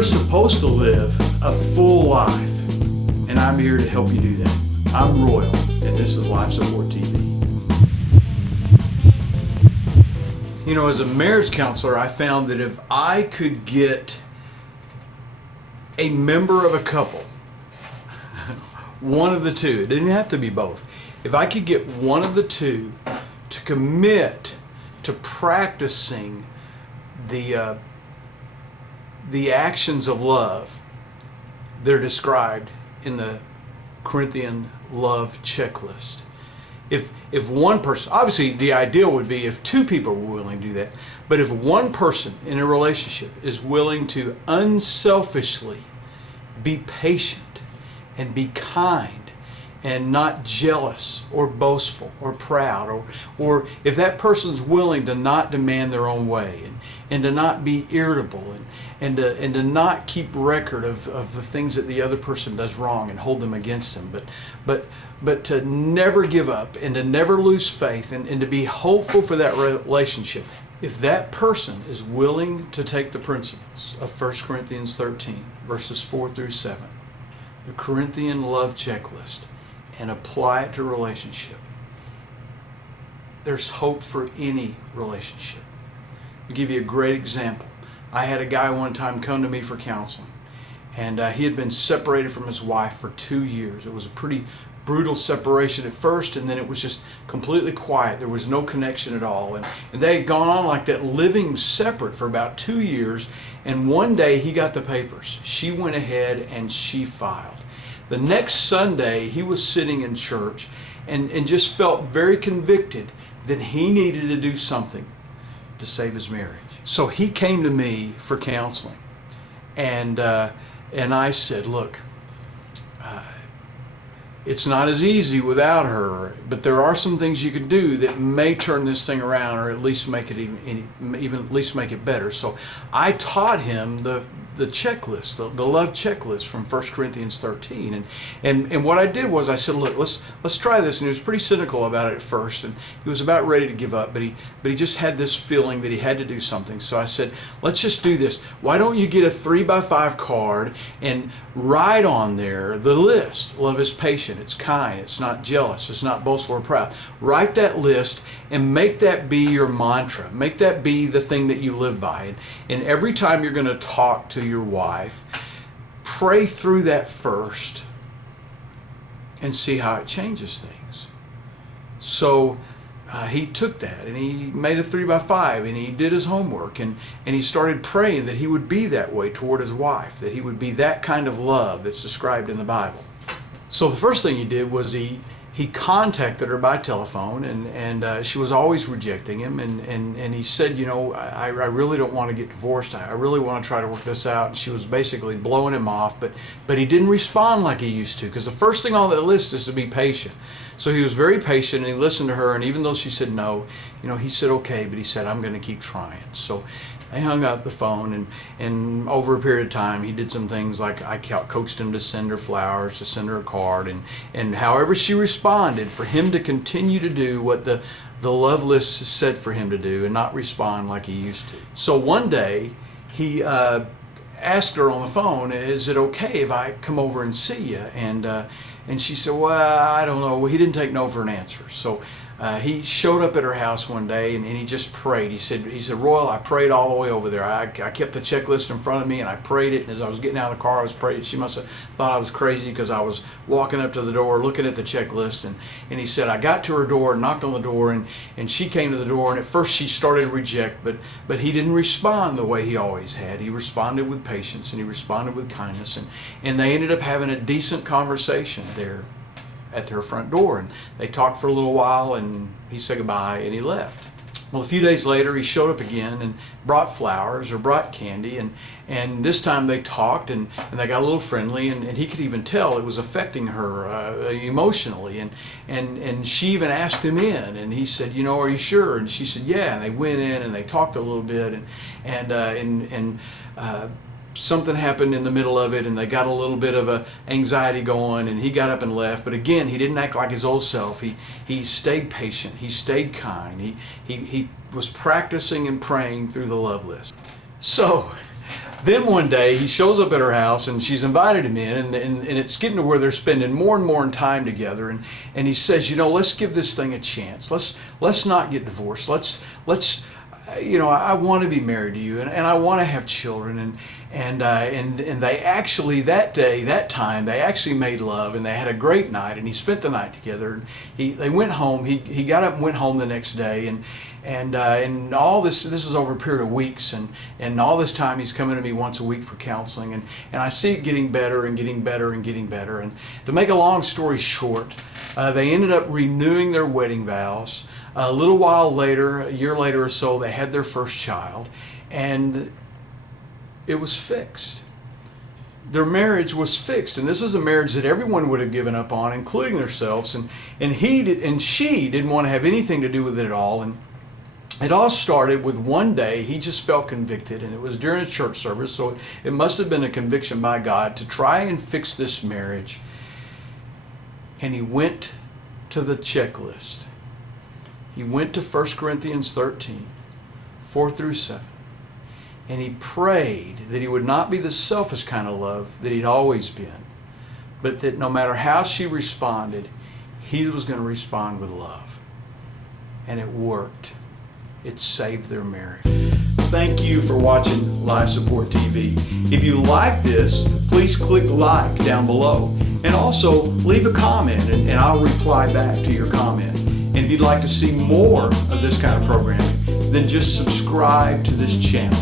You're supposed to live a full life, and I'm here to help you do that. I'm Royal, and this is Life Support TV. You know, as a marriage counselor, I found that if I could get a member of a couple, one of the two, it didn't have to be both, if I could get one of the two to commit to practicing the actions of love that are described in the Corinthian love checklist. If one person, obviously the ideal would be if two people were willing to do that, but if one person in a relationship is willing to unselfishly be patient and be kind and not jealous or boastful or proud, or if that person's willing to not demand their own way and to not be irritable and to not keep record of the things that the other person does wrong and hold them against them, but to never give up and to never lose faith and to be hopeful for that relationship. If that person is willing to take the principles of 1 Corinthians 13, verses 4 through 7, the Corinthian love checklist, and apply it to a relationship, there's hope for any relationship. I'll give you a great example. I had a guy one time come to me for counseling, and he had been separated from his wife for 2 years. It was a pretty brutal separation at first, and then it was just completely quiet. There was no connection at all, and they had gone on like that, living separate for about 2 years, and one day he got the papers. She went ahead and she filed. The next Sunday, he was sitting in church and just felt very convicted that he needed to do something to save his marriage. So he came to me for counseling, and I said, look, it's not as easy without her, but there are some things you could do that may turn this thing around, or at least make it even at least make it better. So I taught him the checklist, the love checklist from 1 Corinthians 13, and what I did was I said, look, let's try this. And he was pretty cynical about it at first, and he was about ready to give up, but he just had this feeling that he had to do something. So I said, let's just do this. Why don't you get a 3x5 card and write on there the list? Love is patient, it's kind, it's not jealous, it's not boastful or proud. Write that list and make that be your mantra. Make that be the thing that you live by. And every time you're going to talk to your wife, pray through that first and see how it changes things. So he took that and he made a 3x5 and he did his homework and he started praying that he would be that way toward his wife, that he would be that kind of love that's described in the Bible. So the first thing he did was he contacted her by telephone, and she was always rejecting him, and he said, you know, I really don't want to get divorced. I really want to try to work this out. And she was basically blowing him off, but he didn't respond like he used to, because the first thing on that list is to be patient. So he was very patient, and he listened to her, and even though she said no, you know, he said okay, but he said, I'm going to keep trying. So they hung up the phone, and over a period of time, he did some things like I coaxed him to send her flowers, to send her a card, and however she responded, for him to continue to do what the love list said for him to do and not respond like he used to. So one day, he asked her on the phone, is it okay if I come over and see you? And she said, well, I don't know. Well, he didn't take no for an answer. So he showed up at her house one day, and he just prayed. He said, Royal, I prayed all the way over there. I kept the checklist in front of me, and I prayed it. And as I was getting out of the car, I was praying. She must have thought I was crazy because I was walking up to the door, looking at the checklist. And he said, I got to her door, knocked on the door, and she came to the door. And at first she started to reject, but he didn't respond the way he always had. He responded with patience, and he responded with kindness. And they ended up having a decent conversation there at her front door, and they talked for a little while, and he said goodbye and he left. Well, a few days later he showed up again and brought flowers or brought candy, and this time they talked and they got a little friendly, and he could even tell it was affecting her emotionally, and she even asked him in, and he said, you know, are you sure? And she said, yeah. And they went in and they talked a little bit, and something happened in the middle of it, and they got a little bit of a anxiety going, and he got up and left. But again, he didn't act like his old self. He stayed patient. He stayed kind. He was practicing and praying through the love list. So Then one day he shows up at her house and she's invited him in, and it's getting to where they're spending more and more time together. And he says, let's give this thing a chance. Let's not get divorced. Let's I want to be married to you, and I want to have children. And they actually that time they actually made love, and they had a great night, and he spent the night together. And they went home. He got up and went home the next day, and all this is over a period of weeks, and all this time he's coming to me once a week for counseling, and I see it getting better and getting better and getting better. And to make a long story short, they ended up renewing their wedding vows. A little while later, a year later or so, they had their first child, and it was fixed. Their marriage was fixed, and this is a marriage that everyone would have given up on, including themselves. And she didn't want to have anything to do with it at all. And it all started with one day he just felt convicted, and it was during a church service, so it must have been a conviction by God to try and fix this marriage. And he went to the checklist. He went to 1 Corinthians 13, 4 through 7. And he prayed that he would not be the selfish kind of love that he'd always been, but that no matter how she responded, he was going to respond with love. And it worked. It saved their marriage. Thank you for watching Life Support TV. If you like this, please click like down below. And also leave a comment, and I'll reply back to your comment. And if you'd like to see more of this kind of programming, then just subscribe to this channel.